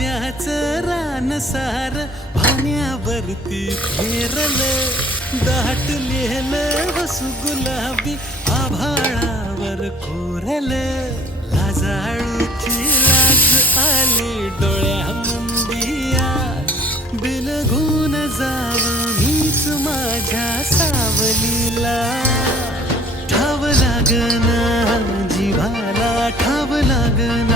नव्याच रानसार पाण्यावरती फेरलं दाटलेलं वसु गुलाबी आभाळावर कोरलं लाजाळूची लाज आली डोळ्या मंदिया बिलगून जाव मीच माझ्या सावलीला ठाव लागना जीवाला ठाव लागना